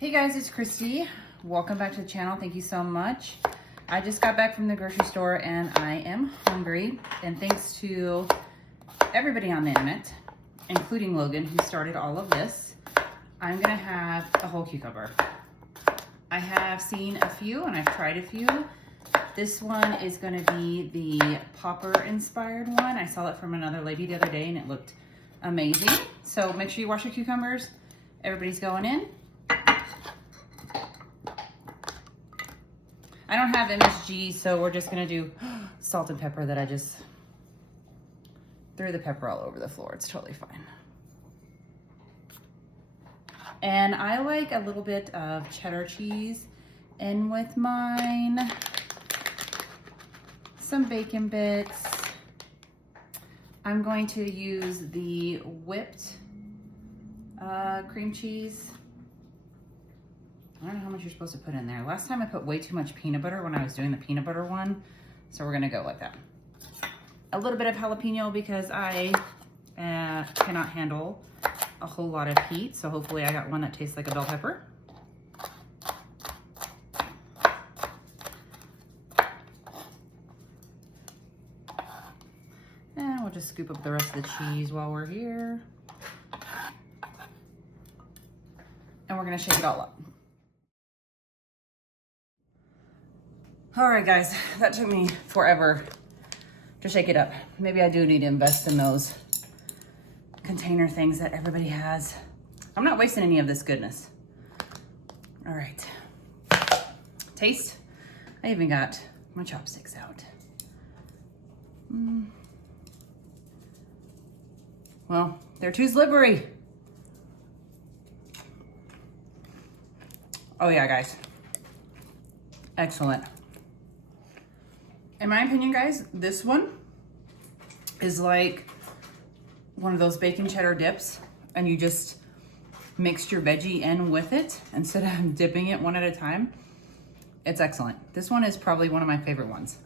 Hey guys, it's Christy. Welcome back to the channel. Thank you so much. I just got back from the grocery store and I am hungry. And thanks to everybody on the internet, including Logan, who started all of this, I'm gonna have a whole cucumber. I have seen a few and I've tried a few. This one is gonna be the Popper inspired one. I saw it from another lady the other day and it looked amazing. So make sure you wash your cucumbers. Everybody's going in. I don't have MSG, so we're just gonna do salt and pepper that I just threw the pepper all over the floor. It's totally fine. And I like a little bit of cheddar cheese in with mine. Some bacon bits. I'm going to use the whipped cream cheese. I don't know how much you're supposed to put in there. Last time I put way too much peanut butter when I was doing the peanut butter one. So we're gonna go like that. A little bit of jalapeno because I cannot handle a whole lot of heat. So hopefully I got one that tastes like a bell pepper. And we'll just scoop up the rest of the cheese while we're here. And we're gonna shake it all up. All right, guys, that took me forever to shake it up. Maybe I do need to invest in those container things that everybody has. I'm not wasting any of this goodness. All right, taste. I even got my chopsticks out. Well, they're too slippery. Oh yeah, guys, excellent. In my opinion, guys, this one is like one of those bacon cheddar dips and you just mixed your veggie in with it instead of dipping it one at a time. It's excellent. This one is probably one of my favorite ones.